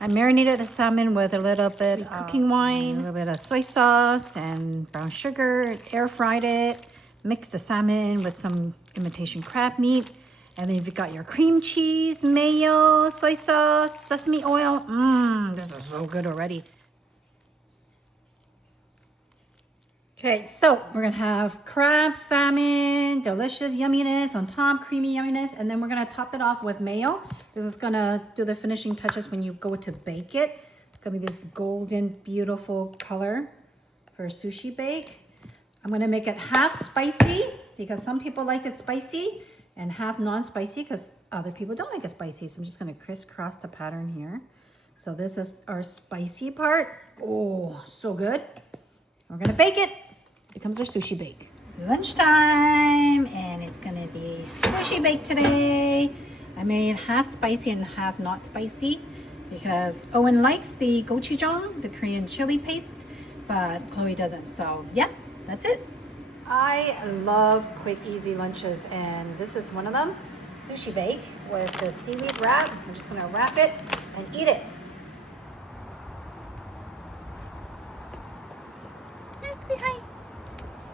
I marinated the salmon with a little bit of cooking wine, a little bit of soy sauce and brown sugar, air fried it, mixed the salmon with some imitation crab meat. And then you've got your cream cheese, mayo, soy sauce, sesame oil. This is so good already. Okay, so we're gonna have crab, salmon, delicious yumminess on top, creamy yumminess, and then we're gonna top it off with mayo. This is gonna do the finishing touches when you go to bake it. It's gonna be this golden, beautiful color for sushi bake. I'm gonna make it half spicy because some people like it spicy, and half non-spicy because other people don't like it spicy. So I'm just gonna crisscross the pattern here. So this is our spicy part. Oh, so good. We're gonna bake it. Here comes our sushi bake. Lunchtime, and it's gonna be sushi bake today. I made half spicy and half not spicy because Owen likes the gochujang, the Korean chili paste, but Chloe doesn't. So yeah, that's it. I love quick, easy lunches, and this is one of them. Sushi bake with the seaweed wrap. I'm just gonna wrap it and eat it. Say hi.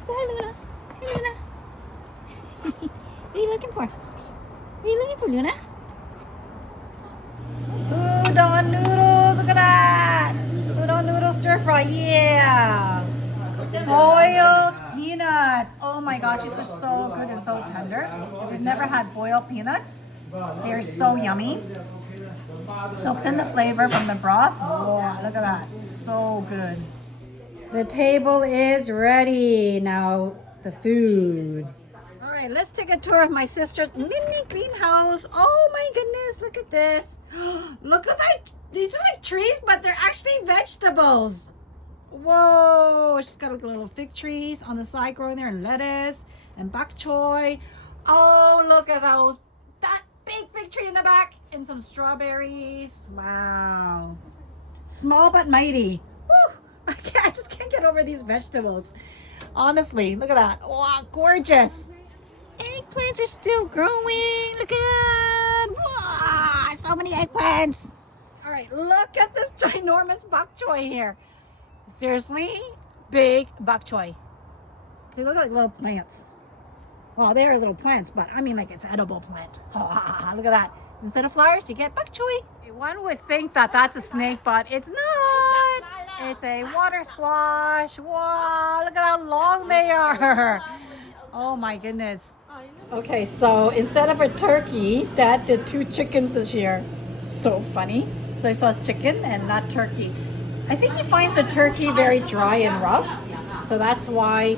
Say hi, Luna. Hey, Luna. What are you looking for? What are you looking for, Luna? Udon noodles. Look at that. Udon noodle stir fry. Yeah. Boiled peanuts. Oh my gosh, these are so good and so tender. If you've never had boiled peanuts, they are so yummy. Soaks in the flavor from the broth. Whoa, look at that. So good. The table is ready. Now the food. All right, let's take a tour of my sister's mini greenhouse. Oh my goodness, look at this. Look at that. These are like trees, but they're actually vegetables. Whoa, she's got little fig trees on the side growing there, and lettuce and bok choy. Oh, look at those. That big fig tree in the back and some strawberries. Wow. Small but mighty. Woo. I just can't get over these vegetables. Honestly, look at that. Wow, gorgeous. Eggplants are still growing. Look at that. Wow, so many eggplants. All right, look at this ginormous bok choy here. Seriously, big bok choy. They look like little plants. Well, they are little plants, but I mean like it's an edible plant. Look at that. Instead of flowers, you get bok choy. One would think that that's a snake, but it's not. It's a water squash. Wow, look at how long they are. Oh my goodness. Okay, so instead of a turkey, Dad did 2 chickens this year. So funny. Soy sauce chicken and not turkey. I think he finds the turkey very dry and rough, so that's why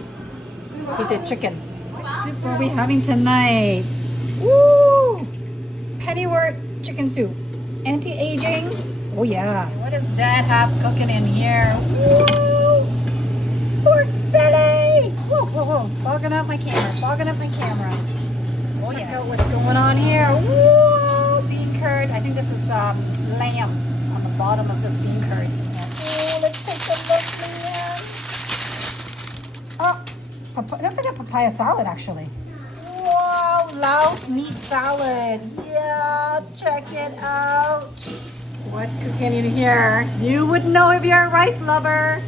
he did chicken. What soup are we having tonight? Woo! Pennywort chicken soup. Anti-aging. Oh yeah. What does Dad have cooking in here? Woo! Pork belly! Whoa, whoa, whoa. It's fogging up my camera. Fogging up my camera. Oh yeah. Check out what's going on here. Whoa! Bean curd. I think this is lamb on the bottom of this bean curd. Oh, let's take a look, man. Oh, it looks like a papaya salad, actually. Wow, Laos meat salad. Yeah, check it out. What's cooking in here? You would know if you're a rice lover.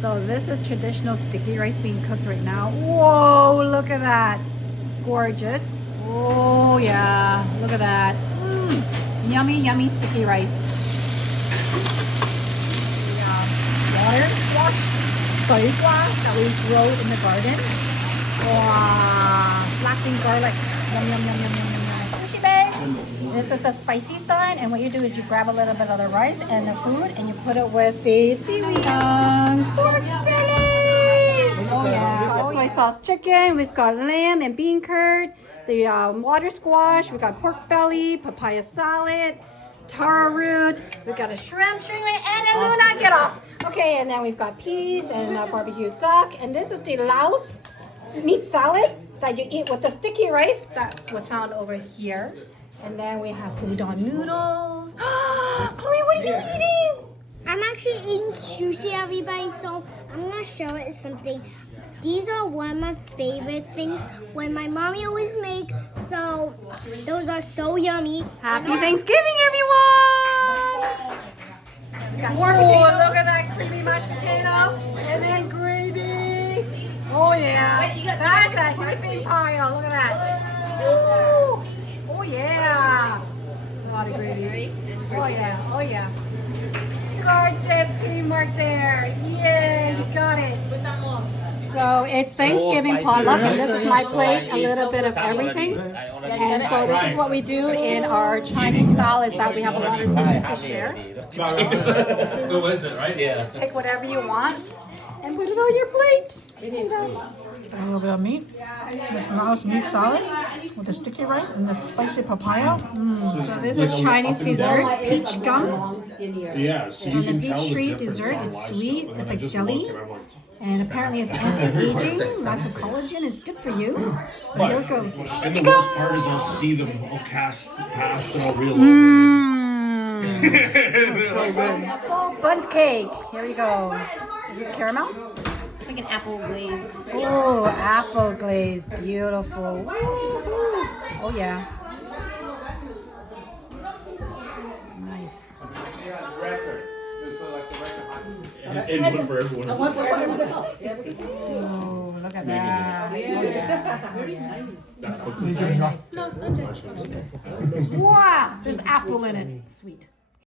So this is traditional sticky rice being cooked right now. Whoa, look at that. Gorgeous. Oh, yeah, look at that. Yummy, yummy sticky rice. Water squash, soy squash that we grow in the garden. Wow, blasting garlic. Yum, yum, yum, yum, yum, yum, yum. Sushi bag. This is the spicy side, and what you do is you grab a little bit of the rice and the food, and you put it with the seaweed. Pork belly. Oh yeah. Soy sauce chicken. We've got lamb and bean curd. The water squash. We've got pork belly, papaya salad, taro root. We've got a shrimp, and then Luna, get off. Okay, and then we've got peas and barbecued duck. And this is the Laos meat salad that you eat with the sticky rice that was found over here. And then we have udon noodles. Chloe, what are you eating? I'm actually eating sushi, everybody, so I'm going to show it something. These are one of my favorite things when my mommy always make. So those are so yummy. Happy Thanksgiving, everyone! Oh, look at that creamy mashed potato. And then gravy. Oh, yeah. That's a heaping pile. Look at that. Ooh. Oh, yeah. A lot of gravy. Oh, yeah. Oh, yeah. Gorgeous teamwork there. Yeah, you got it. So it's Thanksgiving potluck, and this is my plate, a little bit of everything. And so this is what we do in our Chinese style, is that we have a lot of dishes to share. Who is it, right? Yeah. Take whatever you want and put it on your plate. A little bit of meat, this roast meat salad with the sticky rice and the spicy papaya. So this is Chinese dessert, peach gum. Yeah, so you And the can peach tell the tree difference dessert in is livestock. sweet. And It's then I like just jelly. look and I'm like, And apparently it's anti-aging, lots of collagen. It's good for you. So but, here it goes. and the worst part is I'll see them all cast past and I'll realize. Apple bundt cake. Here we go. Is this caramel? It's like an apple glaze. Oh, apple glaze. Beautiful. Woo-hoo. Oh, yeah. Nice. And one for everyone. Oh, look at that. Oh, yeah. That cooks inside. Wow, there's apple in it. Sweet.